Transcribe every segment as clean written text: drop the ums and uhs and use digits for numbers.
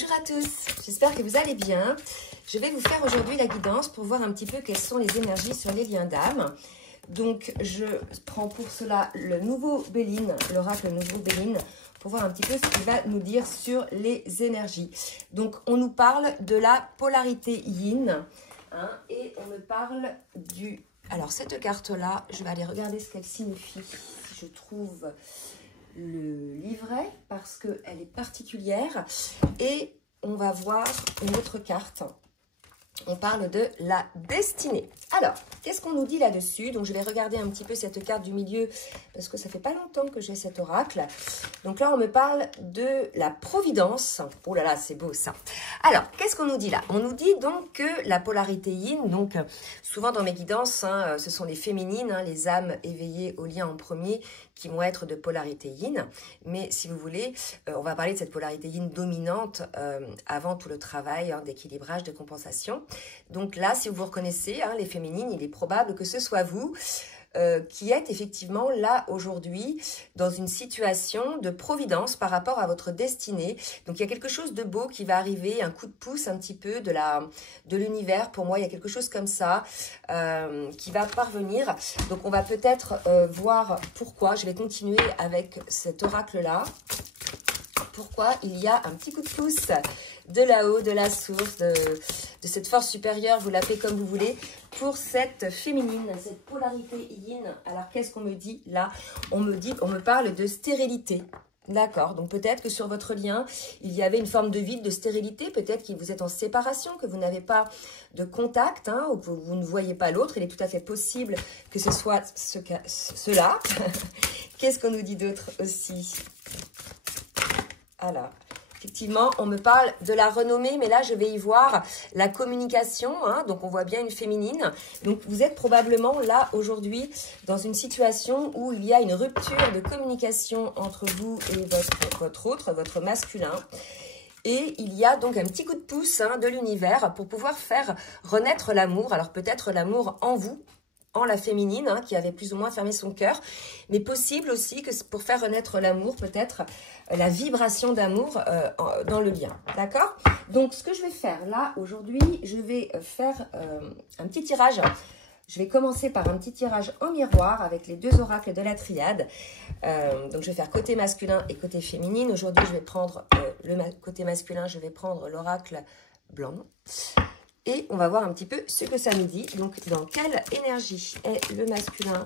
Bonjour à tous, j'espère que vous allez bien. Je vais vous faire aujourd'hui la guidance pour voir un petit peu quelles sont les énergies sur les liens d'âme. Donc, je prends pour cela le nouveau Béline, l'oracle nouveau Béline, pour voir un petit peu ce qu'il va nous dire sur les énergies. Donc, on nous parle de la polarité yin, hein, et on me parle du... Alors, cette carte-là, je vais aller regarder ce qu'elle signifie, si je trouve le livret, parce qu'elle est particulière. Et on va voir une autre carte. On parle de la destinée. Alors, qu'est-ce qu'on nous dit là-dessus? Donc, je vais regarder un petit peu cette carte du milieu parce que ça fait pas longtemps que j'ai cet oracle. Donc là, on me parle de la providence. Oh là là, c'est beau ça. Alors, qu'est-ce qu'on nous dit là? On nous dit donc que la polarité yin, donc souvent dans mes guidances, hein, ce sont les féminines, hein, les âmes éveillées au lien en premier qui vont être de polarité yin. Mais si vous voulez, on va parler de cette polarité yin dominante avant tout le travail d'équilibrage, de compensation. Donc là, si vous vous reconnaissez, hein, les féminines, il est probable que ce soit vous qui êtes effectivement là aujourd'hui dans une situation de providence par rapport à votre destinée. Donc il y a quelque chose de beau qui va arriver, un coup de pouce un petit peu de l'univers. Pour moi, il y a quelque chose comme ça qui va parvenir. Donc on va peut-être voir pourquoi. Je vais continuer avec cet oracle-là. Pourquoi il y a un petit coup de pouce de là-haut, de la source, de cette force supérieure, vous l'appelez comme vous voulez, pour cette féminine, cette polarité yin. Alors, qu'est-ce qu'on me dit là? On me parle de stérilité. D'accord, donc peut-être que sur votre lien, il y avait une forme de vide, de stérilité, peut-être que vous êtes en séparation, que vous n'avez pas de contact, hein, ou que vous ne voyez pas l'autre. Il est tout à fait possible que ce soit cela. Qu'est-ce qu'on nous dit d'autre aussi? Alors, effectivement, on me parle de la renommée, mais là, je vais y voir la communication. Hein, donc, on voit bien une féminine. Donc, vous êtes probablement là, aujourd'hui, dans une situation où il y a une rupture de communication entre vous et votre masculin. Et il y a donc un petit coup de pouce de l'univers pour pouvoir faire renaître l'amour. Alors, peut-être l'amour en vous, en la féminine, qui avait plus ou moins fermé son cœur, mais possible aussi que pour faire renaître l'amour, peut-être la vibration d'amour dans le lien, d'accord? Donc, ce que je vais faire là, aujourd'hui, je vais faire un petit tirage. Je vais commencer par un petit tirage en miroir avec les deux oracles de la triade. Donc, je vais faire côté masculin et côté féminine. Aujourd'hui, je vais prendre le côté masculin, je vais prendre l'oracle blanc. Et on va voir un petit peu ce que ça nous dit. Donc, dans quelle énergie est le masculin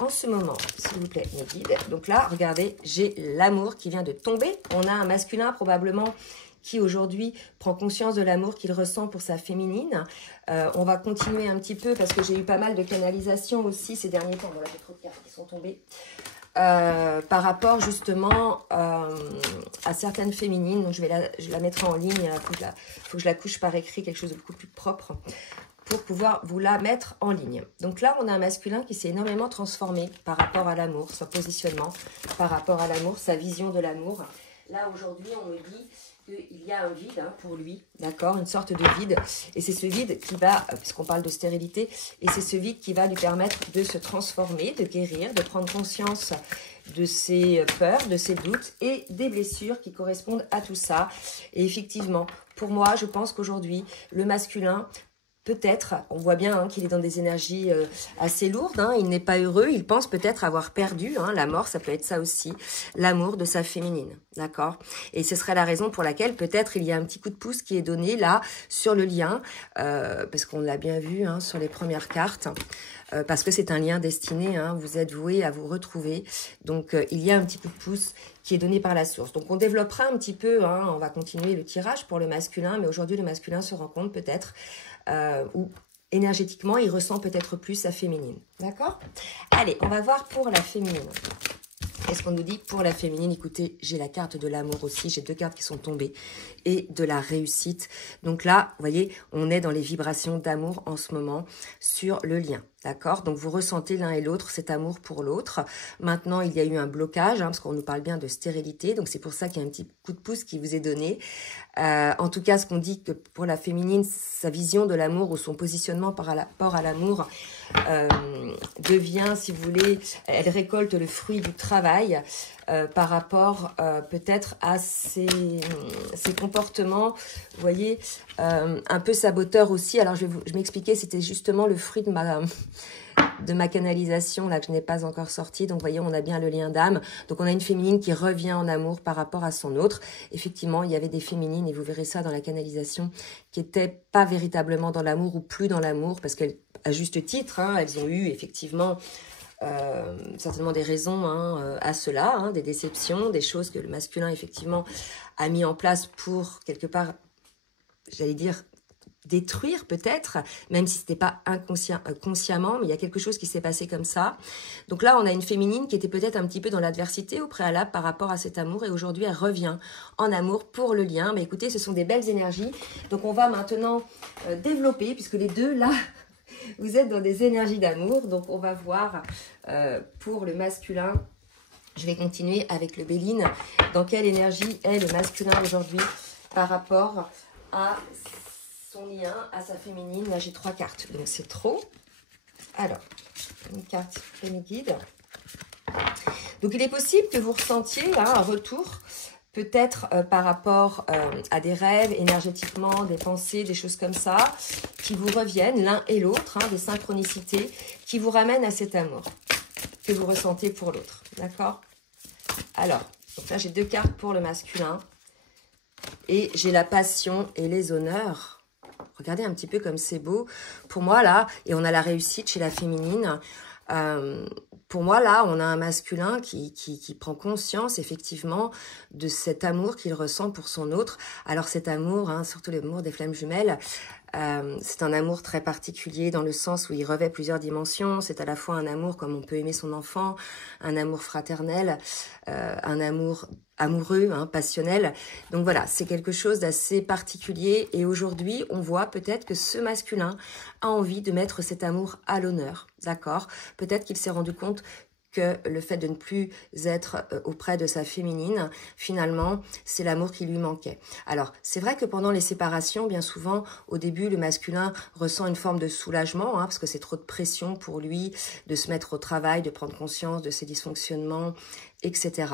en ce moment, s'il vous plaît, mes guides. Donc là, regardez, j'ai l'amour qui vient de tomber. On a un masculin probablement qui aujourd'hui prend conscience de l'amour qu'il ressent pour sa féminine. On va continuer un petit peu parce que j'ai eu pas mal de canalisations aussi ces derniers temps. Bon, là, j'ai trop de cartes qui sont tombées. Par rapport justement à certaines féminines. Donc je la mettrai en ligne. Il faut que je la couche par écrit, quelque chose de beaucoup plus propre pour pouvoir vous la mettre en ligne. Donc là, on a un masculin qui s'est énormément transformé par rapport à l'amour, son positionnement par rapport à l'amour, sa vision de l'amour. Là, aujourd'hui, on me dit qu'il y a un vide pour lui, d'accord, une sorte de vide. Et c'est ce vide qui va, puisqu'on parle de stérilité, et c'est ce vide qui va lui permettre de se transformer, de guérir, de prendre conscience de ses peurs, de ses doutes et des blessures qui correspondent à tout ça. Et effectivement, pour moi, je pense qu'aujourd'hui, le masculin... Peut-être, on voit bien qu'il est dans des énergies assez lourdes, il n'est pas heureux, il pense peut-être avoir perdu, la mort, ça peut être ça aussi, l'amour de sa féminine, d'accord? Et ce serait la raison pour laquelle peut-être il y a un petit coup de pouce qui est donné là sur le lien, parce qu'on l'a bien vu sur les premières cartes, parce que c'est un lien destiné, vous êtes voué à vous retrouver, donc il y a un petit coup de pouce qui est donné par la source. Donc on développera un petit peu, on va continuer le tirage pour le masculin, mais aujourd'hui le masculin se rend compte peut-être où énergétiquement il ressent peut-être plus sa féminine, d'accord? Allez, on va voir pour la féminine. Qu'est-ce qu'on nous dit pour la féminine? Écoutez, j'ai la carte de l'amour aussi, j'ai deux cartes qui sont tombées, et de la réussite. Donc là, vous voyez, on est dans les vibrations d'amour en ce moment sur le lien. D'accord? Donc, vous ressentez l'un et l'autre cet amour pour l'autre. Maintenant, il y a eu un blocage, parce qu'on nous parle bien de stérilité. Donc, c'est pour ça qu'il y a un petit coup de pouce qui vous est donné. En tout cas, ce qu'on dit que pour la féminine, sa vision de l'amour ou son positionnement par rapport à l'amour devient, si vous voulez, elle récolte le fruit du travail par rapport peut-être à ses comportements, vous voyez, un peu saboteurs aussi. Alors, je m'expliquais, c'était justement le fruit de ma canalisation là que je n'ai pas encore sorti. Donc, vous voyez, on a bien le lien d'âme. Donc, on a une féminine qui revient en amour par rapport à son autre. Effectivement, il y avait des féminines, et vous verrez ça dans la canalisation, qui n'étaient pas véritablement dans l'amour ou plus dans l'amour, parce qu'à juste titre, hein, elles ont eu effectivement certainement des raisons à cela, des déceptions, des choses que le masculin effectivement a mis en place pour quelque part, j'allais dire, détruire peut-être, même si c'était pas consciemment, mais il y a quelque chose qui s'est passé comme ça. Donc là, on a une féminine qui était peut-être un petit peu dans l'adversité au préalable par rapport à cet amour, et aujourd'hui, elle revient en amour pour le lien. Mais écoutez, ce sont des belles énergies. Donc on va maintenant développer, puisque les deux, là, vous êtes dans des énergies d'amour. Donc on va voir pour le masculin. Je vais continuer avec le Béline. Dans quelle énergie est le masculin aujourd'hui par rapport à son lien à sa féminine? Là, j'ai 3 cartes, donc c'est trop. Alors, une carte qui me guide. Donc, il est possible que vous ressentiez là un retour, peut-être par rapport à des rêves énergétiquement, des pensées, des choses comme ça, qui vous reviennent l'un et l'autre, des synchronicités, qui vous ramènent à cet amour que vous ressentez pour l'autre. D'accord? Alors, donc là, j'ai 2 cartes pour le masculin. Et j'ai la passion et les honneurs. Regardez un petit peu comme c'est beau. Pour moi, là, et on a la réussite chez la féminine. Pour moi, là, on a un masculin qui prend conscience, effectivement, de cet amour qu'il ressent pour son autre. Alors, cet amour, surtout l'amour des flammes jumelles, c'est un amour très particulier dans le sens où il revêt plusieurs dimensions. C'est à la fois un amour comme on peut aimer son enfant, un amour fraternel, un amour amoureux, passionnel. Donc voilà, c'est quelque chose d'assez particulier. Et aujourd'hui, on voit peut-être que ce masculin a envie de mettre cet amour à l'honneur. D'accord? Peut-être qu'il s'est rendu compte que le fait de ne plus être auprès de sa féminine, finalement, c'est l'amour qui lui manquait. Alors, c'est vrai que pendant les séparations, bien souvent, au début, le masculin ressent une forme de soulagement, parce que c'est trop de pression pour lui de se mettre au travail, de prendre conscience de ses dysfonctionnements, etc.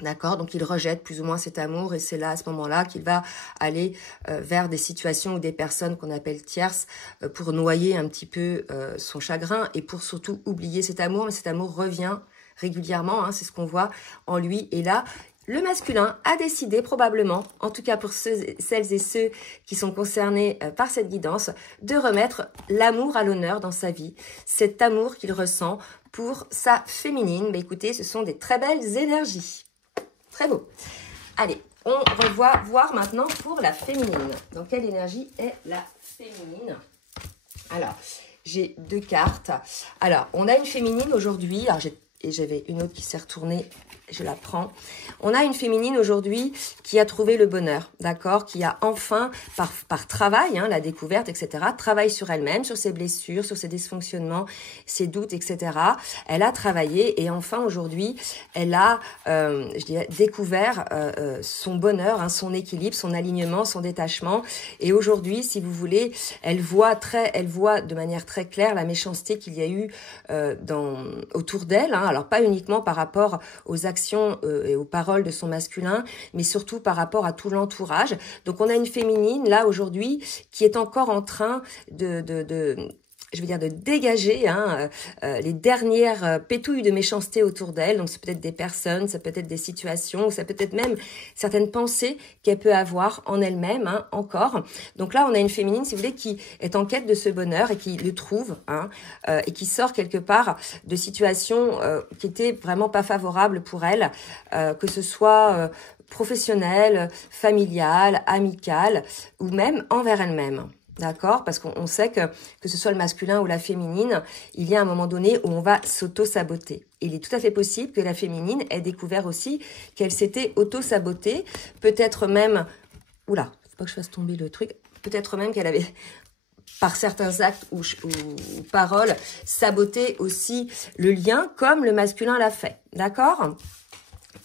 D'accord, donc il rejette plus ou moins cet amour, et c'est là, à ce moment-là, qu'il va aller vers des situations ou des personnes qu'on appelle tierces pour noyer un petit peu son chagrin et pour surtout oublier cet amour. Mais cet amour revient régulièrement, c'est ce qu'on voit en lui. Et là, le masculin a décidé probablement, en tout cas pour celles et ceux qui sont concernés par cette guidance, de remettre l'amour à l'honneur dans sa vie. Cet amour qu'il ressent pour sa féminine. Mais écoutez, ce sont des très belles énergies. Très beau. Allez, on revoit voir maintenant pour la féminine. Dans quelle énergie est la féminine? Alors, j'ai 2 cartes. Alors, on a une féminine aujourd'hui. Alors, j'avais une autre qui s'est retournée. Je la prends. On a une féminine aujourd'hui qui a trouvé le bonheur, d'accord, qui a enfin, par travail, la découverte, etc., travaille sur elle-même, sur ses blessures, sur ses dysfonctionnements, ses doutes, etc. Elle a travaillé et enfin aujourd'hui, elle a, je dirais, découvert son bonheur, son équilibre, son alignement, son détachement. Et aujourd'hui, si vous voulez, elle voit de manière très claire la méchanceté qu'il y a eu autour d'elle. Alors pas uniquement par rapport aux actions et aux paroles de son masculin, mais surtout par rapport à tout l'entourage. Donc on a une féminine là aujourd'hui qui est encore en train de dégager les dernières pétouilles de méchanceté autour d'elle. Donc c'est peut-être des personnes, ça peut être des situations, ça peut être même certaines pensées qu'elle peut avoir en elle-même encore. Donc là on a une féminine, si vous voulez, qui est en quête de ce bonheur et qui le trouve, et qui sort quelque part de situations qui étaient vraiment pas favorables pour elle, que ce soit professionnelle, familiale, amicale ou même envers elle-même. D'accord? Parce qu'on sait que ce soit le masculin ou la féminine, il y a un moment donné où on va s'auto-saboter. Il est tout à fait possible que la féminine ait découvert aussi qu'elle s'était auto-sabotée, peut-être même... Oula, faut pas que je fasse tomber le truc. Peut-être même qu'elle avait par certains actes ou paroles, saboter aussi le lien comme le masculin l'a fait. D'accord?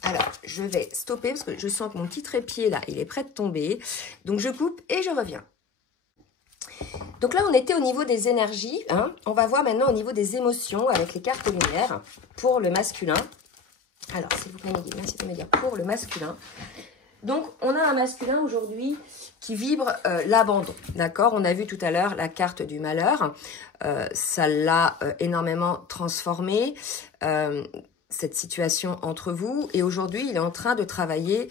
Alors, je vais stopper parce que je sens que mon petit trépied, là, il est prêt de tomber. Donc, je coupe et je reviens. Donc là, on était au niveau des énergies. Hein. On va voir maintenant au niveau des émotions avec les cartes lumière pour le masculin. Alors, s'il vous plaît, merci de me dire pour le masculin. Donc, on a un masculin aujourd'hui qui vibre l'abandon, d'accord? On a vu tout à l'heure la carte du malheur. Ça l'a énormément transformé, cette situation entre vous. Et aujourd'hui, il est en train de travailler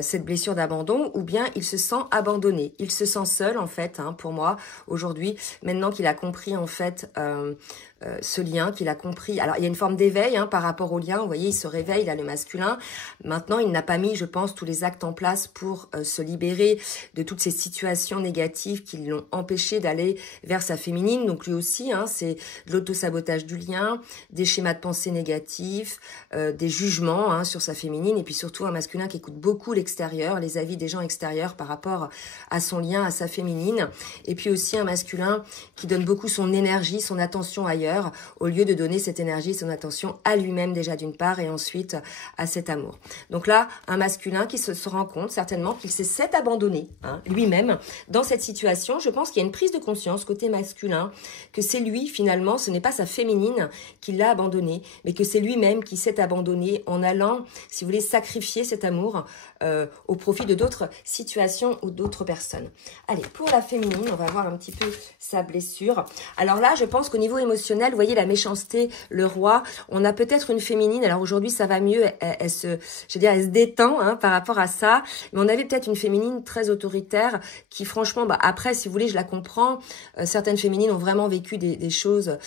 cette blessure d'abandon ou bien il se sent abandonné. Il se sent seul, en fait, hein, pour moi, aujourd'hui, maintenant qu'il a compris, en fait... ce lien qu'il a compris. Alors, il y a une forme d'éveil hein, par rapport au lien. Vous voyez, il se réveille, là, le masculin. Maintenant, il n'a pas mis, je pense, tous les actes en place pour se libérer de toutes ces situations négatives qui l'ont empêché d'aller vers sa féminine. Donc, lui aussi, hein, c'est de l'auto-sabotage du lien, des schémas de pensée négatifs, des jugements hein, sur sa féminine et puis surtout un masculin qui écoute beaucoup l'extérieur, les avis des gens extérieurs par rapport à son lien, à sa féminine. Et puis aussi un masculin qui donne beaucoup son énergie, son attention ailleurs, au lieu de donner cette énergie, son attention à lui-même déjà d'une part et ensuite à cet amour. Donc là, un masculin qui se rend compte certainement qu'il s'est abandonné hein, lui-même dans cette situation. Je pense qu'il y a une prise de conscience côté masculin, que c'est lui finalement, ce n'est pas sa féminine qui l'a abandonné, mais que c'est lui-même qui s'est abandonné en allant, si vous voulez, sacrifier cet amour au profit de d'autres situations ou d'autres personnes. Allez, pour la féminine, on va voir un petit peu sa blessure. Alors là, je pense qu'au niveau émotionnel, vous voyez la méchanceté, le roi, on a peut-être une féminine, alors aujourd'hui ça va mieux, elle se détend hein, par rapport à ça, mais on avait peut-être une féminine très autoritaire qui franchement, après si vous voulez, je la comprends, certaines féminines ont vraiment vécu des choses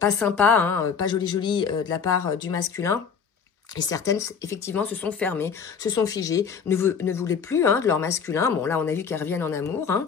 pas sympas, hein, pas jolies de la part du masculin. Et certaines, effectivement, se sont fermées, se sont figées, ne voulaient plus hein, de leur masculin. Bon, là, on a vu qu'elles reviennent en amour. Hein.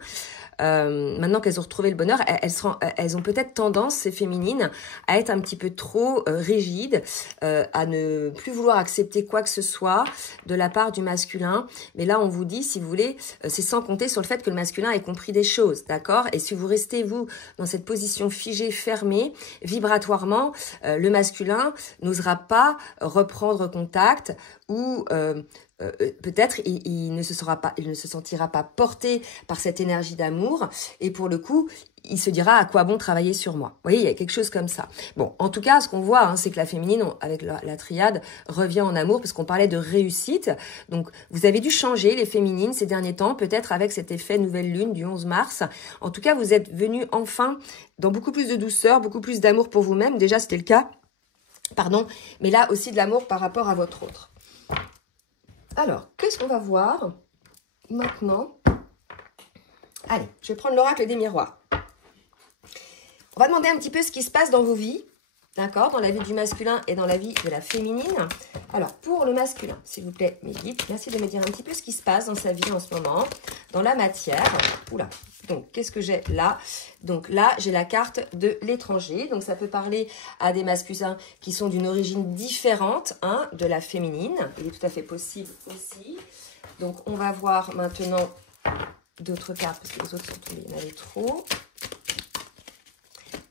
Maintenant qu'elles ont retrouvé le bonheur, elles ont peut-être tendance, ces féminines, à être un petit peu trop rigides, à ne plus vouloir accepter quoi que ce soit de la part du masculin. Mais là, on vous dit, si vous voulez, c'est sans compter sur le fait que le masculin ait compris des choses, d'accord? Et si vous restez, vous, dans cette position figée, fermée, vibratoirement, le masculin n'osera pas reprendre contact ou... peut-être il ne se sentira pas porté par cette énergie d'amour et pour le coup il se dira à quoi bon travailler sur moi. Vous voyez, il y a quelque chose comme ça. Bon, en tout cas, ce qu'on voit, hein, c'est que la féminine, avec la triade, revient en amour parce qu'on parlait de réussite. Donc, vous avez dû changer les féminines ces derniers temps, peut-être avec cet effet nouvelle lune du 11 mars. En tout cas, vous êtes venus enfin dans beaucoup plus de douceur, beaucoup plus d'amour pour vous-même. Déjà, c'était le cas, pardon, mais là aussi de l'amour par rapport à votre autre. Alors, qu'est-ce qu'on va voir maintenant? Allez, je vais prendre l'oracle des miroirs. On va demander un petit peu ce qui se passe dans vos vies, d'accord? Dans la vie du masculin et dans la vie de la féminine. Alors, pour le masculin, s'il vous plaît, mes guides, merci de me dire un petit peu ce qui se passe dans sa vie en ce moment, dans la matière. Oula, donc, qu'est-ce que j'ai là? Donc là, j'ai la carte de l'étranger. Donc, ça peut parler à des masculins qui sont d'une origine différente hein, de la féminine. Il est tout à fait possible aussi. Donc, on va voir maintenant d'autres cartes, parce que les autres sont tombés, il y en avait trop.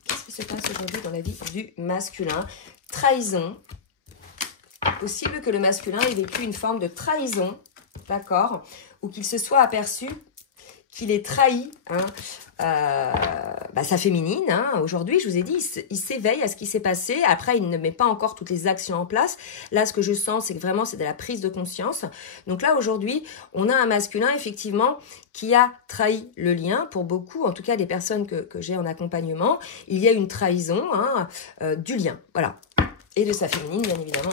Qu'est-ce qui se passe aujourd'hui dans la vie du masculin? Trahison. Possible que le masculin ait vécu une forme de trahison, d'accord? Ou qu'il se soit aperçu qu'il est trahi, hein, sa féminine. Hein. Aujourd'hui, je vous ai dit, il s'éveille à ce qui s'est passé. Après, il ne met pas encore toutes les actions en place. Là, ce que je sens, c'est que vraiment, c'est de la prise de conscience. Donc là, aujourd'hui, on a un masculin, effectivement, qui a trahi le lien. Pour beaucoup, en tout cas, des personnes que j'ai en accompagnement, il y a une trahison hein, du lien. Voilà. Et de sa féminine, bien évidemment,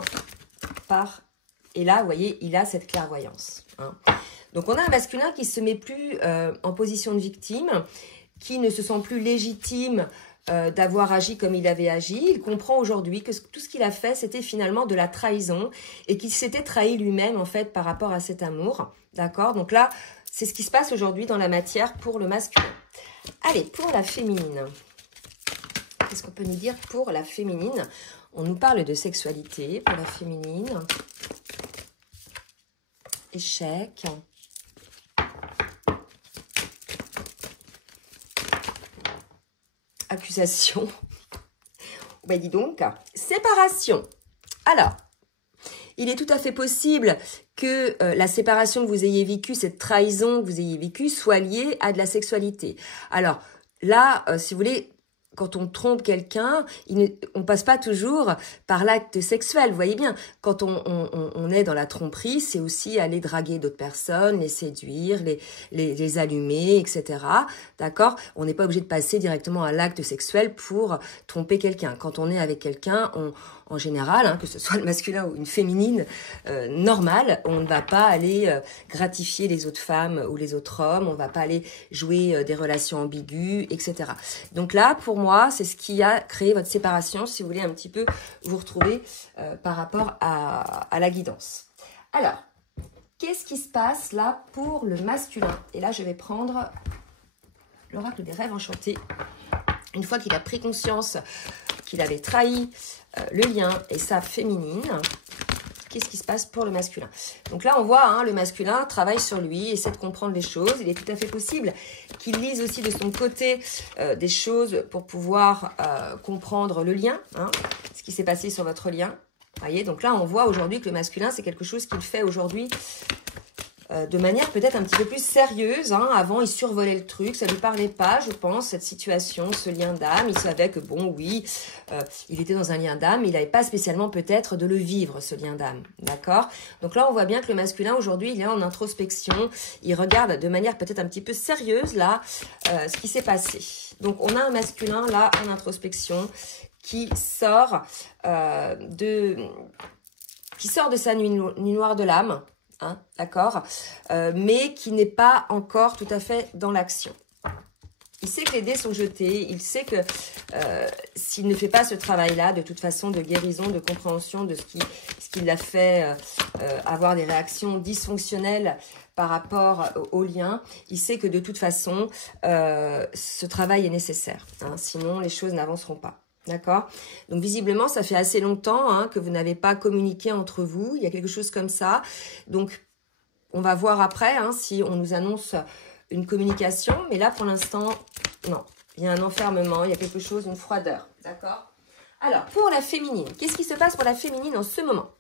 Et là, vous voyez, il a cette clairvoyance. Hein. Donc, on a un masculin qui se met plus en position de victime, qui ne se sent plus légitime d'avoir agi comme il avait agi. Il comprend aujourd'hui que tout ce qu'il a fait, c'était finalement de la trahison et qu'il s'était trahi lui-même, en fait, par rapport à cet amour. D'accord? Donc là, c'est ce qui se passe aujourd'hui dans la matière pour le masculin. Allez, pour la féminine. Qu'est-ce qu'on peut nous dire pour la féminine? On nous parle de sexualité pour la féminine. accusation. Ben dis donc, séparation. Alors, il est tout à fait possible que la séparation que vous ayez vécue, cette trahison que vous ayez vécue, soit liée à de la sexualité. Alors là, si vous voulez, quand on trompe quelqu'un, on passe pas toujours par l'acte sexuel. Vous voyez bien, quand on est dans la tromperie, c'est aussi aller draguer d'autres personnes, les séduire, les allumer, etc. D'accord? On n'est pas obligé de passer directement à l'acte sexuel pour tromper quelqu'un. Quand on est avec quelqu'un, en général, hein, que ce soit le masculin ou une féminine normale, on ne va pas aller gratifier les autres femmes ou les autres hommes, on ne va pas aller jouer des relations ambiguës, etc. Donc là, pour moi, c'est ce qui a créé votre séparation, si vous voulez un petit peu vous retrouver par rapport à la guidance. Alors, qu'est-ce qui se passe là pour le masculin? Et là, je vais prendre l'oracle des rêves enchantés. Une fois qu'il a pris conscience qu'il avait trahi le lien et sa féminine, qu'est-ce qui se passe pour le masculin? Donc là, on voit, hein, le masculin travaille sur lui, essaie de comprendre les choses. Il est tout à fait possible qu'il lise aussi de son côté des choses pour pouvoir comprendre le lien, hein, ce qui s'est passé sur votre lien. Voyez, donc là, on voit aujourd'hui que le masculin, c'est quelque chose qu'il fait aujourd'hui de manière peut-être un petit peu plus sérieuse. Hein. Avant, il survolait le truc, ça ne lui parlait pas, je pense, cette situation, ce lien d'âme. Il savait que, bon, oui, il était dans un lien d'âme, mais il n'avait pas spécialement peut-être de le vivre, ce lien d'âme. D'accord? Donc là, on voit bien que le masculin, aujourd'hui, il est en introspection. Il regarde de manière peut-être un petit peu sérieuse, là, ce qui s'est passé. Donc, on a un masculin, là, en introspection, qui sort de sa nuit noire de l'âme. Hein, d'accord, mais qui n'est pas encore tout à fait dans l'action. Il sait que les dés sont jetés, il sait que s'il ne fait pas ce travail-là, de toute façon, de guérison, de compréhension de ce qui l'a fait avoir des réactions dysfonctionnelles par rapport au lien, il sait que de toute façon, ce travail est nécessaire. Hein, sinon, les choses n'avanceront pas. D'accord? Donc visiblement, ça fait assez longtemps hein, que vous n'avez pas communiqué entre vous. Il y a quelque chose comme ça. Donc, on va voir après hein, si on nous annonce une communication. Mais là, pour l'instant, non. Il y a un enfermement, il y a quelque chose, une froideur. D'accord? Alors, pour la féminine, qu'est-ce qui se passe pour la féminine en ce moment?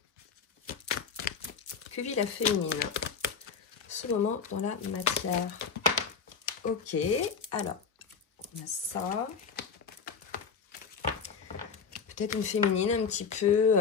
Que vit la féminine en ce moment dans la matière? Ok. Alors, on a ça. Peut-être une féminine un petit peu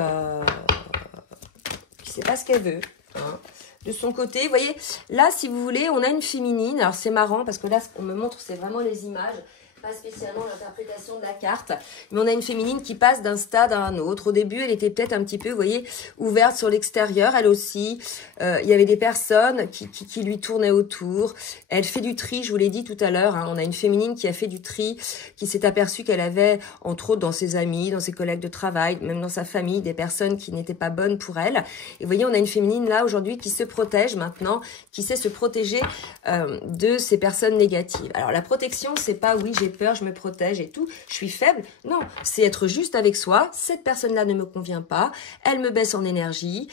qui ne sait pas ce qu'elle veut. Hein. De son côté, vous voyez, là, si vous voulez, on a une féminine. Alors, c'est marrant parce que là, ce qu'on me montre, c'est vraiment les images. Pas spécialement l'interprétation de la carte, mais on a une féminine qui passe d'un stade à un autre. Au début, elle était peut-être un petit peu, vous voyez, ouverte sur l'extérieur, elle aussi. Il y avait des personnes qui lui tournaient autour. Elle fait du tri, je vous l'ai dit tout à l'heure. Hein. On a une féminine qui a fait du tri, qui s'est aperçue qu'elle avait, entre autres, dans ses amis, dans ses collègues de travail, même dans sa famille, des personnes qui n'étaient pas bonnes pour elle. Et vous voyez, on a une féminine là, aujourd'hui, qui se protège maintenant, qui sait se protéger de ces personnes négatives. Alors, la protection, c'est pas, oui, j'ai peur, je me protège et tout, je suis faible. Non, c'est être juste avec soi. Cette personne-là ne me convient pas, elle me baisse en énergie,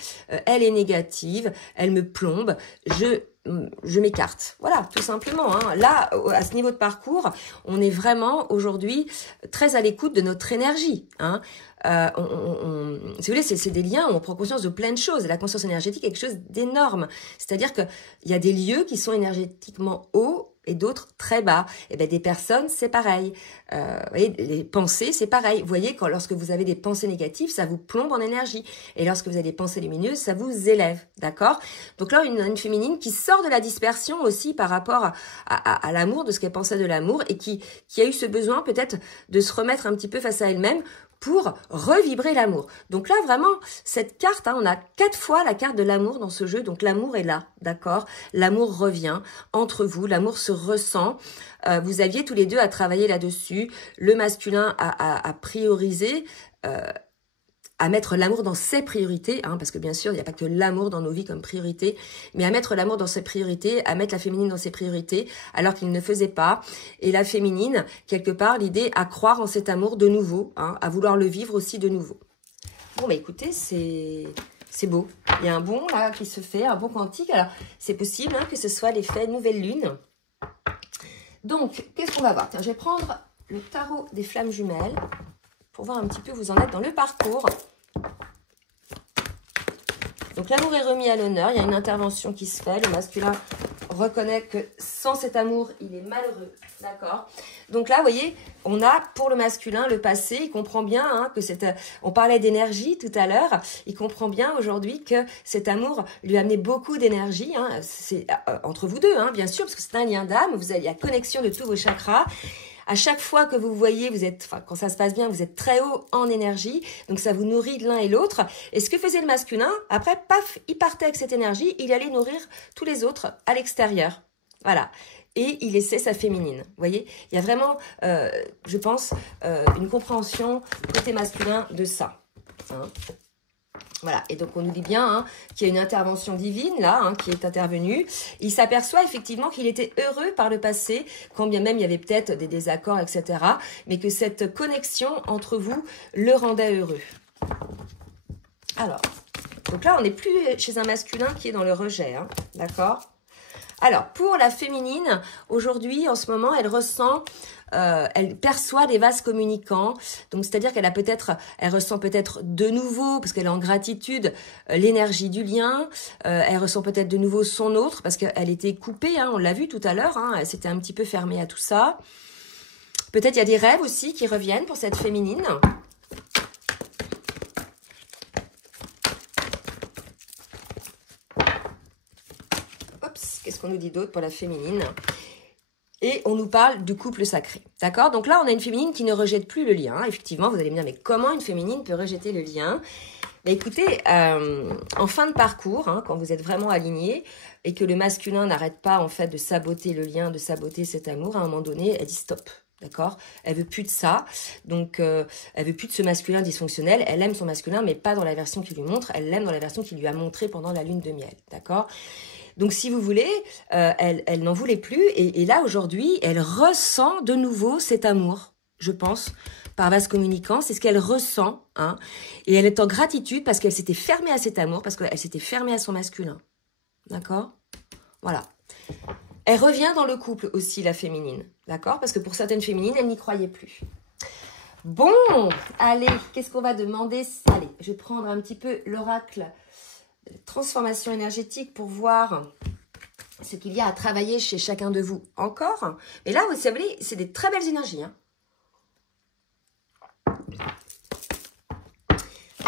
elle est négative, elle me plombe, je m'écarte. Voilà, tout simplement. Hein. Là, à ce niveau de parcours, on est vraiment aujourd'hui très à l'écoute de notre énergie. Hein. Si vous voulez, c'est des liens où on prend conscience de plein de choses. Et la conscience énergétique est quelque chose d'énorme. C'est-à-dire qu'il y a des lieux qui sont énergétiquement hauts et d'autres très bas. Et bien, des personnes, c'est pareil. Vous voyez, les pensées, c'est pareil. Vous voyez, lorsque vous avez des pensées négatives, ça vous plombe en énergie. Et lorsque vous avez des pensées lumineuses, ça vous élève. D'accord? Donc là, une féminine qui sort de la dispersion aussi par rapport à l'amour, de ce qu'elle pensait de l'amour, et qui a eu ce besoin peut-être de se remettre un petit peu face à elle-même pour revibrer l'amour. Donc là, vraiment, cette carte, hein, on a 4 fois la carte de l'amour dans ce jeu. Donc l'amour est là, d'accord? L'amour revient entre vous, l'amour se ressent. Vous aviez tous les deux à travailler là-dessus. Le masculin a priorisé, à mettre l'amour dans ses priorités, hein, parce que bien sûr, il n'y a pas que l'amour dans nos vies comme priorité, mais à mettre l'amour dans ses priorités, à mettre la féminine dans ses priorités, alors qu'il ne faisait pas. Et la féminine, quelque part, l'idée à croire en cet amour de nouveau, hein, à vouloir le vivre aussi de nouveau. Bon, bah écoutez, c'est beau. Il y a un bond là qui se fait, un bond quantique. Alors, c'est possible hein, que ce soit l'effet nouvelle lune. Donc, qu'est-ce qu'on va voir? Tiens, je vais prendre le tarot des flammes jumelles pour voir un petit peu où vous en êtes dans le parcours. Donc l'amour est remis à l'honneur, il y a une intervention qui se fait, le masculin reconnaît que sans cet amour, il est malheureux, d'accord? Donc là, vous voyez, on a pour le masculin le passé, il comprend bien hein, que on parlait d'énergie tout à l'heure, il comprend bien aujourd'hui que cet amour lui a amené beaucoup d'énergie, hein, c'est entre vous deux, hein, bien sûr, parce que c'est un lien d'âme, il y a connexion de tous vos chakras. À chaque fois que vous voyez, quand ça se passe bien, vous êtes très haut en énergie, donc ça vous nourrit de l'un et l'autre. Et ce que faisait le masculin, après, paf, il partait avec cette énergie, il allait nourrir tous les autres à l'extérieur. Voilà. Et il laissait sa féminine. Vous voyez, il y a vraiment, je pense, une compréhension côté masculin de ça. Hein. Voilà, et donc on nous dit bien hein, qu'il y a une intervention divine là, hein, qui est intervenue. Il s'aperçoit effectivement qu'il était heureux par le passé, quand bien même il y avait peut-être des désaccords, etc. Mais que cette connexion entre vous le rendait heureux. Alors, donc là on n'est plus chez un masculin qui est dans le rejet, hein, d'accord ? Alors, pour la féminine, aujourd'hui, en ce moment, elle ressent, elle perçoit des vases communicants. Donc, c'est-à-dire qu'elle ressent peut-être de nouveau, parce qu'elle est en gratitude, l'énergie du lien. Elle ressent peut-être de nouveau son autre, parce qu'elle était coupée, hein, on l'a vu tout à l'heure, hein, elle s'était un petit peu fermée à tout ça. Peut-être il y a des rêves aussi qui reviennent pour cette féminine. Qu'est-ce qu'on nous dit d'autre pour la féminine? Et on nous parle du couple sacré. D'accord? Donc là, on a une féminine qui ne rejette plus le lien. Effectivement, vous allez me dire, mais comment une féminine peut rejeter le lien? Ben écoutez, en fin de parcours, hein, quand vous êtes vraiment aligné et que le masculin n'arrête pas en fait de saboter le lien, de saboter cet amour, à un moment donné, elle dit stop. D'accord? Elle veut plus de ça. Donc, elle veut plus de ce masculin dysfonctionnel. Elle aime son masculin, mais pas dans la version qu'il lui montre. Elle l'aime dans la version qu'il lui a montrée pendant la lune de miel. D'accord? Donc, si vous voulez, elle n'en voulait plus. Et là, aujourd'hui, elle ressent de nouveau cet amour, je pense, par vase communicant. C'est ce qu'elle ressent. Hein, et elle est en gratitude parce qu'elle s'était fermée à cet amour, parce qu'elle s'était fermée à son masculin. D'accord? Voilà. Elle revient dans le couple aussi, la féminine. D'accord? Parce que pour certaines féminines, elle n'y croyait plus. Bon, allez, qu'est-ce qu'on va demander? Allez, je vais prendre un petit peu l'oracle transformation énergétique pour voir ce qu'il y a à travailler chez chacun de vous encore. Mais là, vous savez, c'est des très belles énergies. Hein.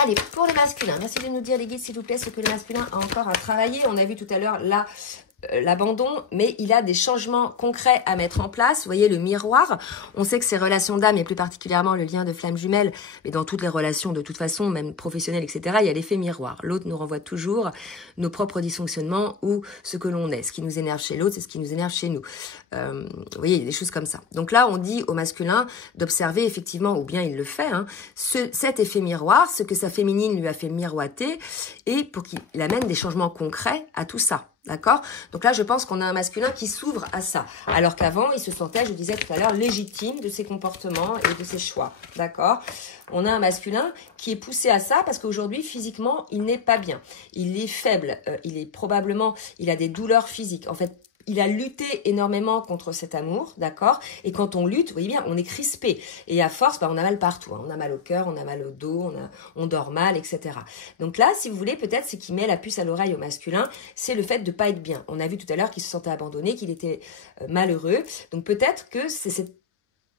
Allez, pour le masculin, merci de nous dire, les guides, s'il vous plaît, ce que le masculin a encore à travailler. On a vu tout à l'heure là l'abandon, mais il a des changements concrets à mettre en place. Vous voyez le miroir, on sait que ces relations d'âme, et plus particulièrement le lien de flamme jumelle, mais dans toutes les relations de toute façon, même professionnelles, etc., il y a l'effet miroir. L'autre nous renvoie toujours nos propres dysfonctionnements ou ce que l'on est. Ce qui nous énerve chez l'autre, c'est ce qui nous énerve chez nous. Vous voyez, il y a des choses comme ça. Donc là, on dit au masculin d'observer effectivement, ou bien il le fait, hein, cet effet miroir, ce que sa féminine lui a fait miroiter, et pour qu'il amène des changements concrets à tout ça. D'accord? Donc là, je pense qu'on a un masculin qui s'ouvre à ça. Alors qu'avant, il se sentait, je disais tout à l'heure, légitime de ses comportements et de ses choix. D'accord? On a un masculin qui est poussé à ça parce qu'aujourd'hui, physiquement, il n'est pas bien. Il est faible. Il a des douleurs physiques. En fait, il a lutté énormément contre cet amour, d'accord? Et quand on lutte, vous voyez bien, on est crispé. Et à force, on a mal partout. Hein. On a mal au cœur, on a mal au dos, on dort mal, etc. Donc là, si vous voulez, peut-être ce qui met la puce à l'oreille au masculin, c'est le fait de ne pas être bien. On a vu tout à l'heure qu'il se sentait abandonné, qu'il était malheureux. Donc peut-être que c'est cette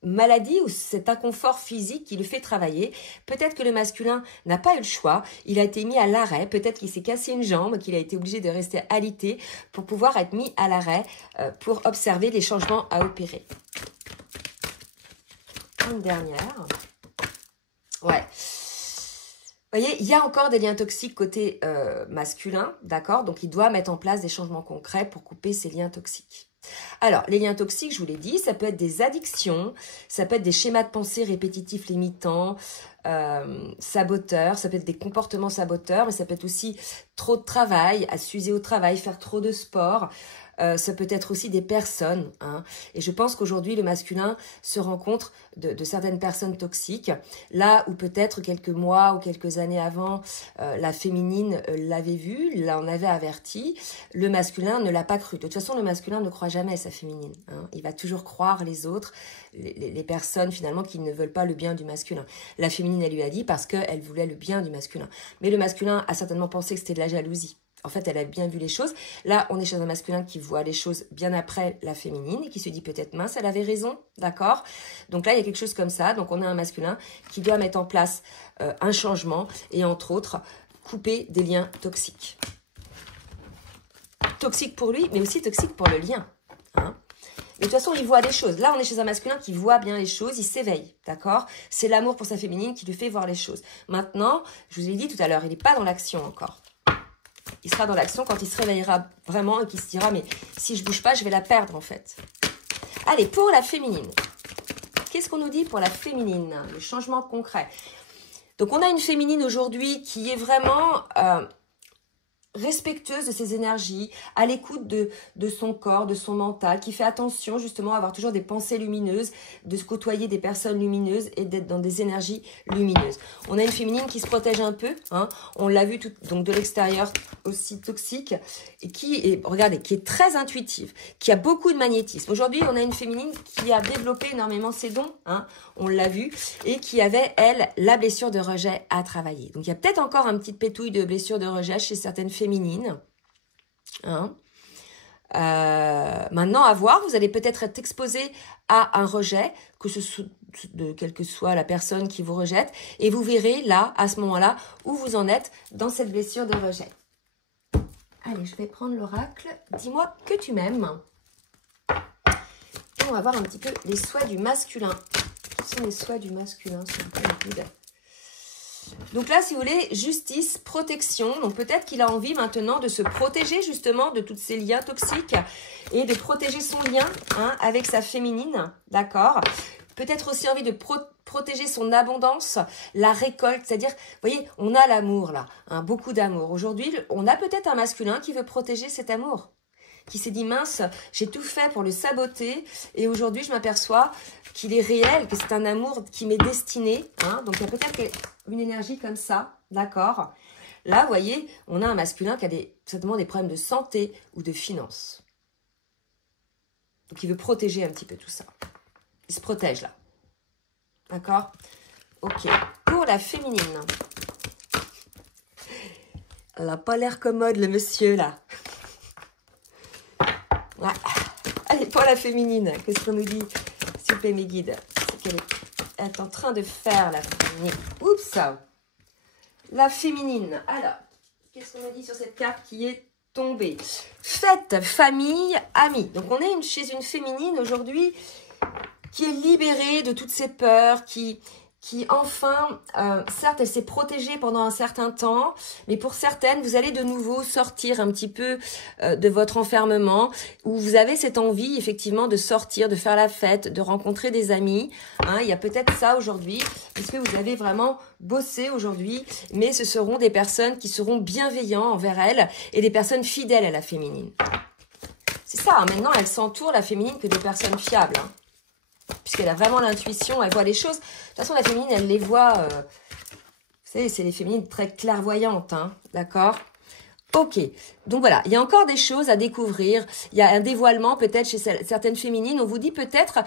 maladie ou cet inconfort physique qui le fait travailler. Peut-être que le masculin n'a pas eu le choix, il a été mis à l'arrêt, peut-être qu'il s'est cassé une jambe, qu'il a été obligé de rester alité pour pouvoir être mis à l'arrêt pour observer les changements à opérer. Une dernière. Ouais. Vous voyez, il y a encore des liens toxiques côté masculin, d'accord? Donc, il doit mettre en place des changements concrets pour couper ces liens toxiques. Alors, les liens toxiques, je vous l'ai dit, ça peut être des addictions, ça peut être des schémas de pensée répétitifs limitants, saboteurs, ça peut être des comportements saboteurs, mais ça peut être aussi trop de travail, à s'user au travail, faire trop de sport, ça peut être aussi des personnes. Hein. Et je pense qu'aujourd'hui, le masculin se rencontre de certaines personnes toxiques. Là où peut-être quelques mois ou quelques années avant, la féminine l'avait vu, l'en avait averti, le masculin ne l'a pas cru. De toute façon, le masculin ne croit jamais à sa féminine. Hein. Il va toujours croire les autres, les personnes finalement qui ne veulent pas le bien du masculin. La féminine, elle lui a dit parce qu'elle voulait le bien du masculin. Mais le masculin a certainement pensé que c'était de la jalousie. En fait, elle a bien vu les choses. Là, on est chez un masculin qui voit les choses bien après la féminine et qui se dit peut-être mince, elle avait raison, d'accord? Donc là, il y a quelque chose comme ça. Donc on a un masculin qui doit mettre en place un changement et entre autres, couper des liens toxiques. Toxique pour lui, mais aussi toxique pour le lien. Hein? Mais de toute façon, il voit des choses. Là, on est chez un masculin qui voit bien les choses, il s'éveille, d'accord? C'est l'amour pour sa féminine qui lui fait voir les choses. Maintenant, je vous ai dit tout à l'heure, il n'est pas dans l'action encore. Il sera dans l'action quand il se réveillera vraiment et qu'il se dira, mais si je bouge pas, je vais la perdre en fait. Allez, pour la féminine. Qu'est-ce qu'on nous dit pour la féminine? Le changement concret. Donc, on a une féminine aujourd'hui qui est vraiment respectueuse de ses énergies, à l'écoute de son corps, de son mental, qui fait attention justement à avoir toujours des pensées lumineuses, de se côtoyer des personnes lumineuses et d'être dans des énergies lumineuses. On a une féminine qui se protège un peu, hein, on l'a vu tout, donc de l'extérieur aussi toxique, et qui est, regardez, qui est très intuitive, qui a beaucoup de magnétisme. Aujourd'hui, on a une féminine qui a développé énormément ses dons, hein, on l'a vu, et qui avait, elle, la blessure de rejet à travailler. Donc, il y a peut-être encore un petit pétouille de blessure de rejet chez certaines féminines. Hein. Maintenant, à voir, vous allez peut-être être exposé à un rejet, que ce soit de quelle que soit la personne qui vous rejette, et vous verrez là, à ce moment-là, où vous en êtes dans cette blessure de rejet. Allez, je vais prendre l'oracle. Dis-moi que tu m'aimes. Et on va voir un petit peu les souhaits du masculin. Quels sont les souhaits du masculin sur le guide? Donc là, si vous voulez, justice, protection. Donc peut-être qu'il a envie maintenant de se protéger justement de tous ces liens toxiques et de protéger son lien hein, avec sa féminine, d'accord? Peut-être aussi envie de protéger son abondance, la récolte, c'est-à-dire, vous voyez, on a l'amour là, hein, beaucoup d'amour. Aujourd'hui, on a peut-être un masculin qui veut protéger cet amour, qui s'est dit mince, j'ai tout fait pour le saboter et aujourd'hui je m'aperçois qu'il est réel, que c'est un amour qui m'est destiné. Hein, donc il y a peut-être une énergie comme ça, d'accord? Là, vous voyez, on a un masculin qui a certainement des problèmes de santé ou de finances. Donc il veut protéger un petit peu tout ça. Il se protège là. D'accord? Ok. Pour la féminine. Elle n'a pas l'air commode le monsieur là. Ouais. Allez, pour la féminine, qu'est-ce qu'on nous dit? S'il vous plaît, mes guides. C'est qu'elle est en train de faire, la féminine. Oups! La féminine. Alors, qu'est-ce qu'on nous dit sur cette carte qui est tombée? Fête, famille, amis. Donc, on est chez une féminine aujourd'hui qui est libérée de toutes ses peurs, qui enfin, certes, elle s'est protégée pendant un certain temps, mais pour certaines, vous allez de nouveau sortir un petit peu de votre enfermement, où vous avez cette envie, effectivement, de sortir, de faire la fête, de rencontrer des amis. Hein, il y a peut-être ça aujourd'hui, puisque vous avez vraiment bossé aujourd'hui, mais ce seront des personnes qui seront bienveillantes envers elle et des personnes fidèles à la féminine. C'est ça, hein, maintenant, elle s'entoure, la féminine, que de personnes fiables, hein. Puisqu'elle a vraiment l'intuition, elle voit les choses. De toute façon, la féminine, elle les voit, vous savez, c'est les féminines très clairvoyantes, hein, d'accord? Ok, donc voilà, il y a encore des choses à découvrir. Il y a un dévoilement peut-être chez certaines féminines. On vous dit peut-être,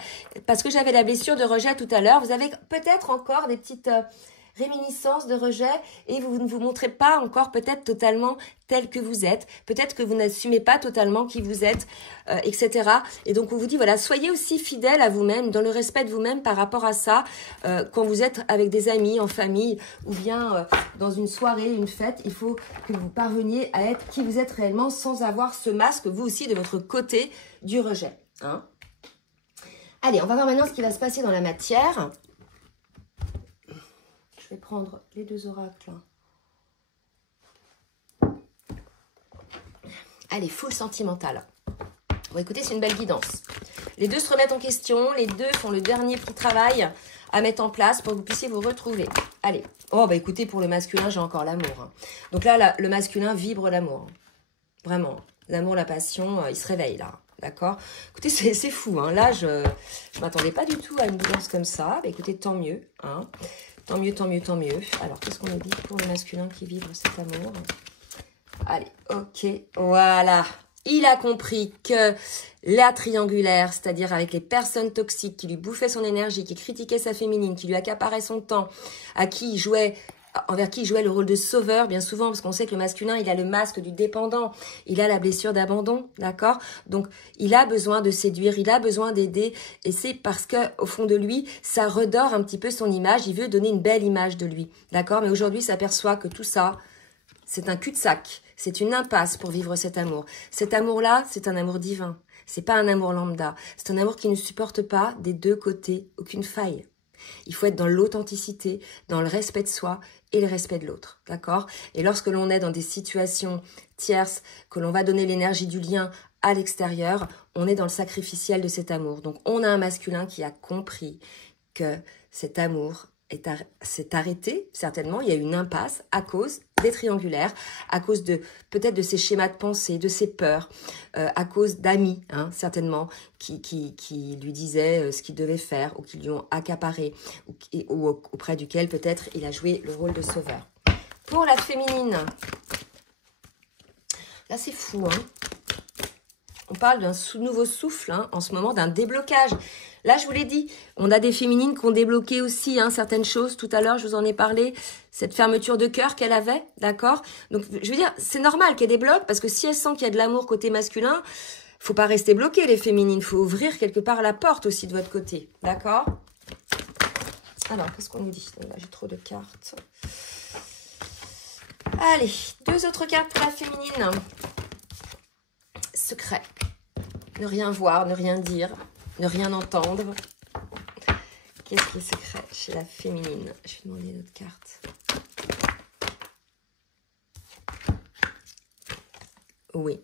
parce que j'avais la blessure de rejet tout à l'heure, vous avez peut-être encore des petites réminiscences de rejet et vous ne vous montrez pas encore peut-être totalement tel que vous êtes. Peut-être que vous n'assumez pas totalement qui vous êtes, etc. Et donc on vous dit, voilà, soyez aussi fidèle à vous-même, dans le respect de vous-même par rapport à ça, quand vous êtes avec des amis, en famille, ou bien dans une soirée, une fête, il faut que vous parveniez à être qui vous êtes réellement sans avoir ce masque, vous aussi, de votre côté du rejet. Hein. Allez, on va voir maintenant ce qui va se passer dans la matière. Je vais prendre les deux oracles. Allez, full sentimental. Bon, écoutez, c'est une belle guidance. Les deux se remettent en question. Les deux font le dernier petit travail à mettre en place pour que vous puissiez vous retrouver. Allez. Oh, bah écoutez, pour le masculin, j'ai encore l'amour. Hein. Donc là, le masculin vibre l'amour. Vraiment. L'amour, la passion, il se réveille là. D'accord? Écoutez, c'est fou. Hein. Là, je ne m'attendais pas du tout à une balance comme ça. Bah, écoutez, tant mieux. Hein. Tant mieux, tant mieux, tant mieux. Alors, qu'est-ce qu'on nous dit pour le masculin qui vibre cet amour? Allez, ok. Voilà. Il a compris que la triangulaire, c'est-à-dire avec les personnes toxiques qui lui bouffaient son énergie, qui critiquaient sa féminine, qui lui accaparaient son temps, envers qui il jouait le rôle de sauveur, bien souvent, parce qu'on sait que le masculin, il a le masque du dépendant, il a la blessure d'abandon, d'accord? Donc, il a besoin de séduire, il a besoin d'aider, et c'est parce que au fond de lui, ça redore un petit peu son image, il veut donner une belle image de lui, d'accord? Mais aujourd'hui, il s'aperçoit que tout ça, c'est un cul-de-sac, c'est une impasse pour vivre cet amour. Cet amour-là, c'est un amour divin, c'est pas un amour lambda, c'est un amour qui ne supporte pas des deux côtés aucune faille. Il faut être dans l'authenticité, dans le respect de soi et le respect de l'autre, d'accord? Et lorsque l'on est dans des situations tierces, que l'on va donner l'énergie du lien à l'extérieur, on est dans le sacrificiel de cet amour. Donc, on a un masculin qui a compris que cet amour s'est arrêté, certainement. Il y a eu une impasse à cause des triangulaires, à cause de peut-être de ses schémas de pensée, de ses peurs, à cause d'amis, hein, certainement, qui lui disaient ce qu'il devait faire ou qui lui ont accaparé ou auprès duquel peut-être il a joué le rôle de sauveur. Pour la féminine, là c'est fou, hein. On parle d'un nouveau souffle, hein, en ce moment, d'un déblocage. Là, je vous l'ai dit, on a des féminines qui ont débloqué aussi hein, certaines choses. Tout à l'heure, je vous en ai parlé, cette fermeture de cœur qu'elle avait, d'accord? Donc, je veux dire, c'est normal qu'elle débloque, parce que si elle sent qu'il y a de l'amour côté masculin, faut pas rester bloqué, les féminines. Faut ouvrir quelque part la porte aussi de votre côté, d'accord? Alors, qu'est-ce qu'on nous dit? Là, j'ai trop de cartes. Allez, 2 autres cartes pour la féminine. Secret. Ne rien voir, ne rien dire, ne rien entendre. Qu'est-ce qui est secret chez la féminine? Je vais demander une autre carte. Oui.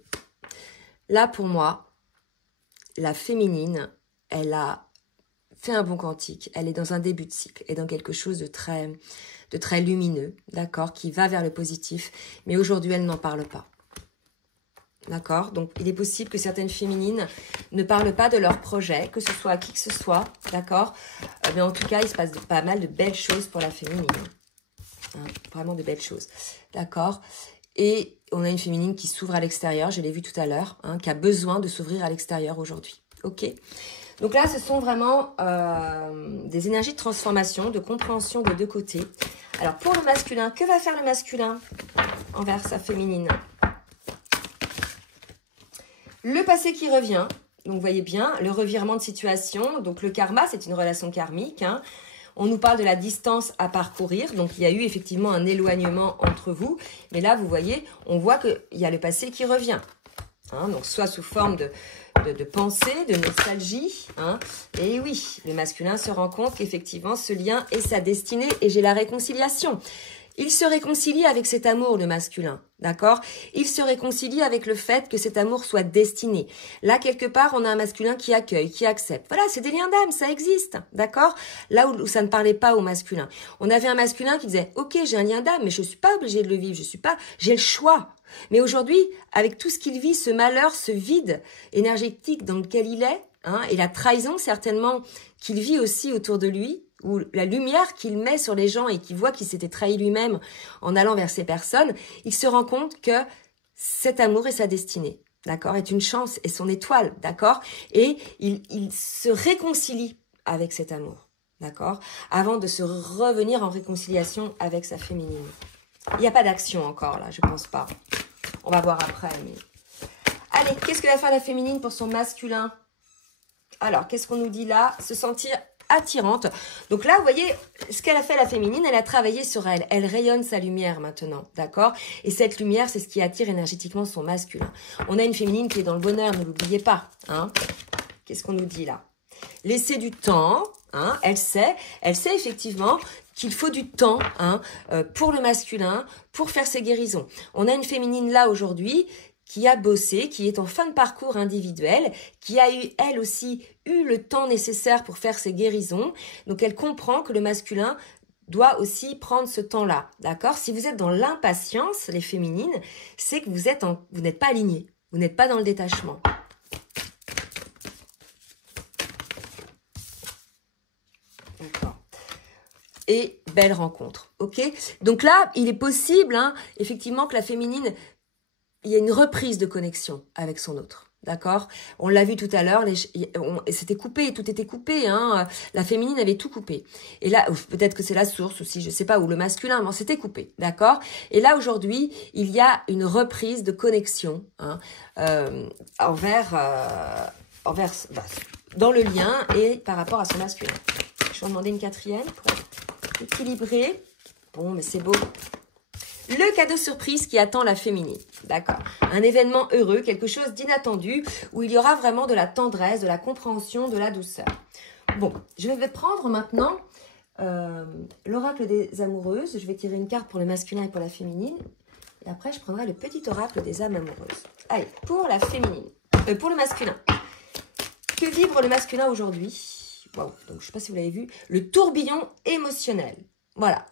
Là, pour moi, la féminine, elle a fait un bon quantique. Elle est dans un début de cycle et dans quelque chose de très lumineux, d'accord, qui va vers le positif. Mais aujourd'hui, elle n'en parle pas. D'accord? Donc, il est possible que certaines féminines ne parlent pas de leur projet, que ce soit à qui que ce soit, d'accord? Mais en tout cas, il se passe pas mal de belles choses pour la féminine. Hein, vraiment de belles choses, d'accord? Et on a une féminine qui s'ouvre à l'extérieur, je l'ai vu tout à l'heure, hein, qui a besoin de s'ouvrir à l'extérieur aujourd'hui, ok? Donc là, ce sont vraiment des énergies de transformation, de compréhension des deux côtés. Alors, pour le masculin, que va faire le masculin envers sa féminine? Le passé qui revient, donc vous voyez bien, le revirement de situation, donc le karma, c'est une relation karmique, hein. On nous parle de la distance à parcourir, donc il y a eu effectivement un éloignement entre vous, mais là vous voyez, on voit qu'il y a le passé qui revient, hein, donc soit sous forme de pensée, de nostalgie, hein, et oui, le masculin se rend compte qu'effectivement ce lien est sa destinée, et j'ai la réconciliation. Il se réconcilie avec cet amour, le masculin, d'accord? Il se réconcilie avec le fait que cet amour soit destiné. Là, quelque part, on a un masculin qui accueille, qui accepte. Voilà, c'est des liens d'âme, ça existe, d'accord? Là où ça ne parlait pas au masculin. On avait un masculin qui disait, ok, j'ai un lien d'âme, mais je suis pas obligé de le vivre, j'ai le choix. Mais aujourd'hui, avec tout ce qu'il vit, ce malheur, ce vide énergétique dans lequel il est, hein, et la trahison certainement qu'il vit aussi autour de lui, ou la lumière qu'il met sur les gens et qu'il voit qu'il s'était trahi lui-même en allant vers ces personnes, il se rend compte que cet amour est sa destinée, d'accord, est une chance, est son étoile, d'accord, et il se réconcilie avec cet amour, d'accord, avant de se revenir en réconciliation avec sa féminine. Il n'y a pas d'action encore là, je pense pas. On va voir après. Mais... Allez, qu'est-ce que va faire la féminine pour son masculin? Alors, qu'est-ce qu'on nous dit là? Se sentir attirante. Donc là, vous voyez, ce qu'elle a fait la féminine, elle a travaillé sur elle. Elle rayonne sa lumière maintenant, d'accord? Et cette lumière, c'est ce qui attire énergétiquement son masculin. On a une féminine qui est dans le bonheur, ne l'oubliez pas. Hein? Qu'est-ce qu'on nous dit là? Laisser du temps, hein? Elle sait effectivement qu'il faut du temps, hein, pour le masculin, pour faire ses guérisons. On a une féminine là aujourd'hui qui a bossé, qui est en fin de parcours individuel, qui a eu, elle aussi, eu le temps nécessaire pour faire ses guérisons. Donc, elle comprend que le masculin doit aussi prendre ce temps-là, d'accord? Si vous êtes dans l'impatience, les féminines, c'est que vous n'êtes pas alignés, Vous n'êtes pas dans le détachement. D'accord. Et belle rencontre, ok? Donc là, il est possible, hein, effectivement, que la féminine, il y a une reprise de connexion avec son autre. D'accord? On l'a vu tout à l'heure, c'était coupé, tout était coupé, hein. La féminine avait tout coupé. Et là, peut-être que c'est la source aussi, je sais pas, ou le masculin, mais c'était coupé, d'accord? Et là, aujourd'hui, il y a une reprise de connexion, hein, dans le lien et par rapport à son masculin. Je vais en demander une quatrième pour être équilibré. Bon, mais c'est beau. Le cadeau surprise qui attend la féminine, d'accord. Un événement heureux, quelque chose d'inattendu, où il y aura vraiment de la tendresse, de la compréhension, de la douceur. Bon, je vais prendre maintenant l'oracle des amoureuses. Je vais tirer une carte pour le masculin et pour la féminine. Et après, je prendrai le petit oracle des âmes amoureuses. Allez, pour la féminine, pour le masculin. Que vibre le masculin aujourd'hui? Wow, donc je ne sais pas si vous l'avez vu. Le tourbillon émotionnel. Voilà.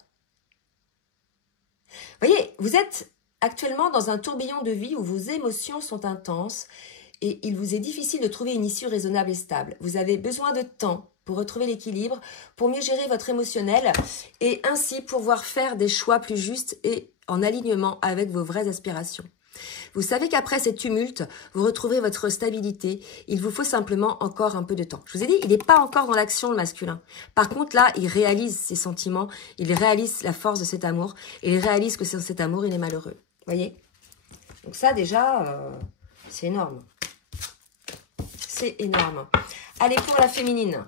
Vous voyez, vous êtes actuellement dans un tourbillon de vie où vos émotions sont intenses et il vous est difficile de trouver une issue raisonnable et stable. Vous avez besoin de temps pour retrouver l'équilibre, pour mieux gérer votre émotionnel et ainsi pouvoir faire des choix plus justes et en alignement avec vos vraies aspirations. Vous savez qu'après ces tumultes, vous retrouverez votre stabilité. Il vous faut simplement encore un peu de temps. Je vous ai dit, il n'est pas encore dans l'action, le masculin. Par contre, là, il réalise ses sentiments, il réalise la force de cet amour, et il réalise que sans cet amour, il est malheureux. Vous voyez? Donc ça, déjà, c'est énorme. C'est énorme. Allez, pour la féminine.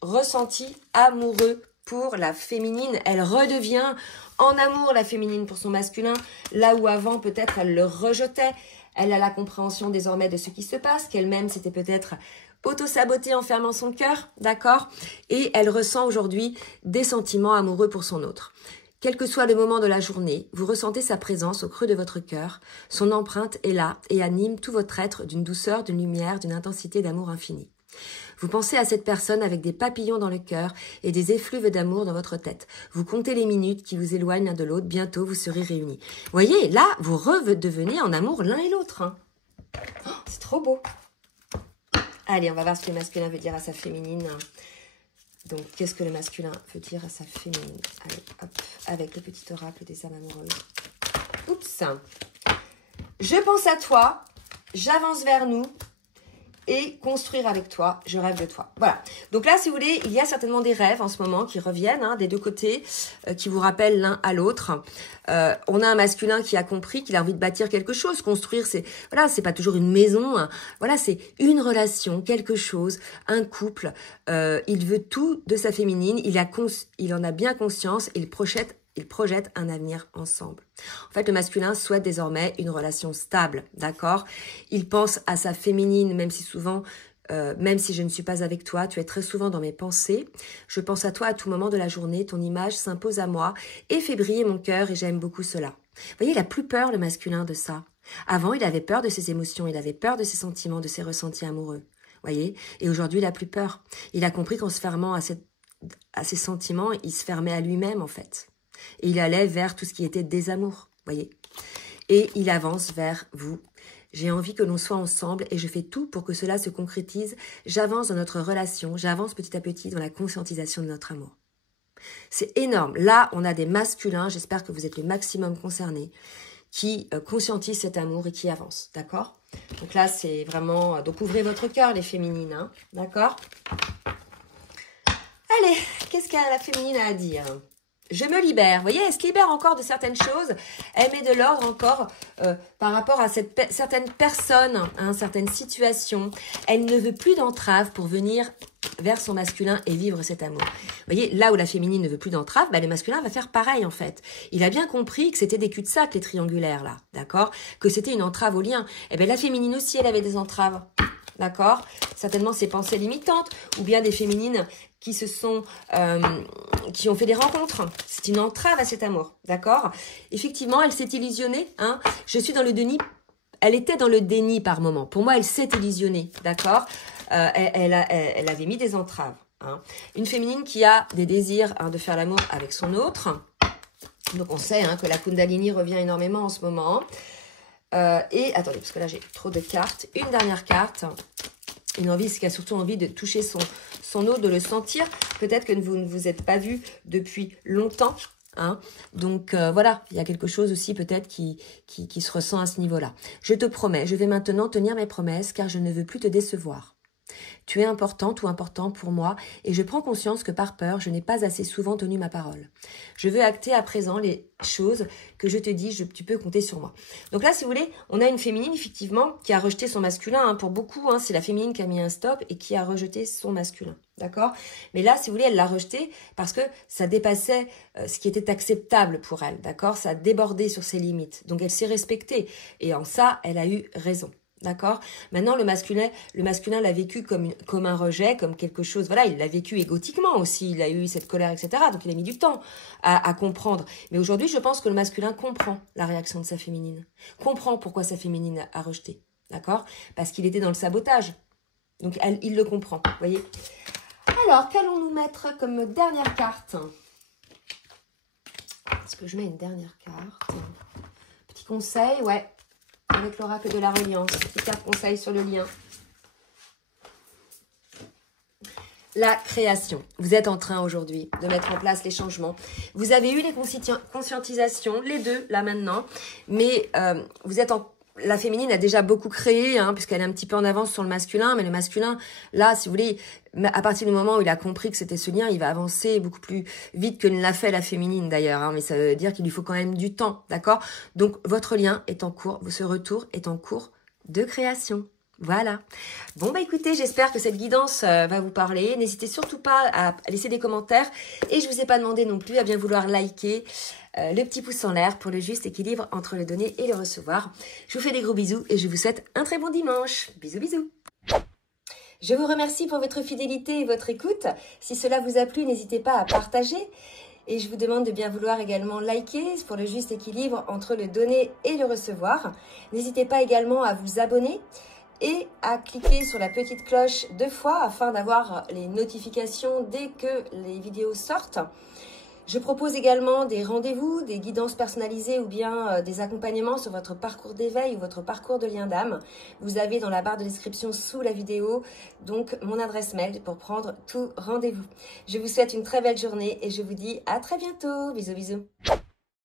Ressenti amoureux pour la féminine. Elle redevient en amour, la féminine, pour son masculin, là où avant, peut-être, elle le rejetait. Elle a la compréhension désormais de ce qui se passe, qu'elle-même s'était peut-être auto-sabotée en fermant son cœur, d'accord? Et elle ressent aujourd'hui des sentiments amoureux pour son autre. Quel que soit le moment de la journée, vous ressentez sa présence au creux de votre cœur. Son empreinte est là et anime tout votre être d'une douceur, d'une lumière, d'une intensité d'amour infini. Vous pensez à cette personne avec des papillons dans le cœur et des effluves d'amour dans votre tête. Vous comptez les minutes qui vous éloignent l'un de l'autre. Bientôt, vous serez réunis. Vous voyez, là, vous redevenez en amour l'un et l'autre. Hein. Oh, c'est trop beau. Allez, on va voir ce que le masculin veut dire à sa féminine. Donc, qu'est-ce que le masculin veut dire à sa féminine? Allez, hop, avec le petit oracle des âmes amoureuses. Oups. Je pense à toi, j'avance vers nous. Et construire avec toi, je rêve de toi. Voilà. Donc là, si vous voulez, il y a certainement des rêves en ce moment qui reviennent hein, des deux côtés, qui vous rappellent l'un à l'autre. On a un masculin qui a compris qu'il a envie de bâtir quelque chose. Construire, c'est voilà, c'est pas toujours une maison. Hein. Voilà, c'est une relation, quelque chose, un couple. Il veut tout de sa féminine. Il en a bien conscience. Il projette un avenir ensemble. En fait, le masculin souhaite désormais une relation stable, d'accord? Il pense à sa féminine, même si souvent, même si je ne suis pas avec toi, tu es très souvent dans mes pensées. Je pense à toi à tout moment de la journée, ton image s'impose à moi et fait briller mon cœur et j'aime beaucoup cela. Vous voyez, il a plus peur, le masculin, de ça. Avant, il avait peur de ses émotions, il avait peur de ses sentiments, de ses ressentis amoureux. Vous voyez? Et aujourd'hui, il a plus peur. Il a compris qu'en se fermant à ses sentiments, il se fermait à lui-même, en fait. Et il allait vers tout ce qui était désamour, voyez. Et il avance vers vous. J'ai envie que l'on soit ensemble et je fais tout pour que cela se concrétise. J'avance dans notre relation, j'avance petit à petit dans la conscientisation de notre amour. C'est énorme. Là, on a des masculins, j'espère que vous êtes le maximum concernés, qui conscientisent cet amour et qui avancent, d'accord? Donc là, c'est vraiment... Donc ouvrez votre cœur, les féminines, hein, d'accord? Allez, qu'est-ce que la féminine a à dire ? Je me libère. Vous voyez, elle se libère encore de certaines choses. Elle met de l'ordre encore par rapport à certaines personnes, hein, certaines situations. Elle ne veut plus d'entrave pour venir vers son masculin et vivre cet amour. Vous voyez, là où la féminine ne veut plus d'entrave, bah, le masculin va faire pareil en fait. Il a bien compris que c'était des cul-de-sac, les triangulaires là, d'accord? Que c'était une entrave au lien. Et bien la féminine aussi, elle avait des entraves. D'accord? Certainement ses pensées limitantes ou bien des féminines qui qui ont fait des rencontres. C'est une entrave à cet amour. D'accord? Effectivement, elle s'est illusionnée. Hein? Je suis dans le déni. Elle était dans le déni par moment. Pour moi, elle s'est illusionnée. D'accord? Elle avait mis des entraves. Hein? Une féminine qui a des désirs de faire l'amour avec son autre. Donc, on sait que la Kundalini revient énormément en ce moment. Et attendez, parce que là, j'ai trop de cartes. Une dernière carte. Une envie, c'est qu'il a surtout envie de toucher son eau, de le sentir. Peut-être que vous ne vous êtes pas vu depuis longtemps. Hein. Donc voilà, il y a quelque chose aussi peut-être qui se ressent à ce niveau-là. Je te promets, je vais maintenant tenir mes promesses car je ne veux plus te décevoir. Tu es importante ou important pour moi et je prends conscience que par peur, je n'ai pas assez souvent tenu ma parole. Je veux acter à présent les choses que je te dis, tu peux compter sur moi. Donc là, si vous voulez, on a une féminine effectivement qui a rejeté son masculin. Hein, pour beaucoup, hein, c'est la féminine qui a mis un stop et qui a rejeté son masculin. D'accord? Mais là, si vous voulez, elle l'a rejeté parce que ça dépassait ce qui était acceptable pour elle. D'accord? Ça a débordé sur ses limites. Donc elle s'est respectée et en ça, elle a eu raison. D'accord? Maintenant, le masculin l'a vécu comme un rejet, comme quelque chose. Voilà, il l'a vécu égotiquement aussi. Il a eu cette colère, etc. Donc, il a mis du temps à comprendre. Mais aujourd'hui, je pense que le masculin comprend la réaction de sa féminine. Comprend pourquoi sa féminine a rejeté. D'accord? Parce qu'il était dans le sabotage. Donc, il le comprend. Vous voyez? Alors, qu'allons-nous mettre comme dernière carte? Est-ce que je mets une dernière carte? Petit conseil, ouais. Avec l'oracle de la reliance. Petite carte conseil sur le lien. La création. Vous êtes en train aujourd'hui de mettre en place les changements. Vous avez eu les conscientisations, les deux, là maintenant. Mais vous êtes la féminine a déjà beaucoup créé, hein, puisqu'elle est un petit peu en avance sur le masculin. Mais le masculin, là, si vous voulez, à partir du moment où il a compris que c'était ce lien, il va avancer beaucoup plus vite que ne l'a fait la féminine d'ailleurs. Hein, mais ça veut dire qu'il lui faut quand même du temps, d'accord? Donc, votre lien est en cours, ce retour est en cours de création. Voilà. Bon, bah écoutez, j'espère que cette guidance va vous parler. N'hésitez surtout pas à laisser des commentaires. Et je ne vous ai pas demandé non plus à bien vouloir liker le petit pouce en l'air pour le juste équilibre entre le donner et le recevoir. Je vous fais des gros bisous et je vous souhaite un très bon dimanche. Bisous, bisous. Je vous remercie pour votre fidélité et votre écoute. Si cela vous a plu, n'hésitez pas à partager. Et je vous demande de bien vouloir également liker pour le juste équilibre entre le donner et le recevoir. N'hésitez pas également à vous abonner et à cliquer sur la petite cloche 2 fois afin d'avoir les notifications dès que les vidéos sortent. Je propose également des rendez-vous, des guidances personnalisées ou bien des accompagnements sur votre parcours d'éveil ou votre parcours de lien d'âme. Vous avez dans la barre de description sous la vidéo donc mon adresse mail pour prendre tout rendez-vous. Je vous souhaite une très belle journée et je vous dis à très bientôt. Bisous, bisous.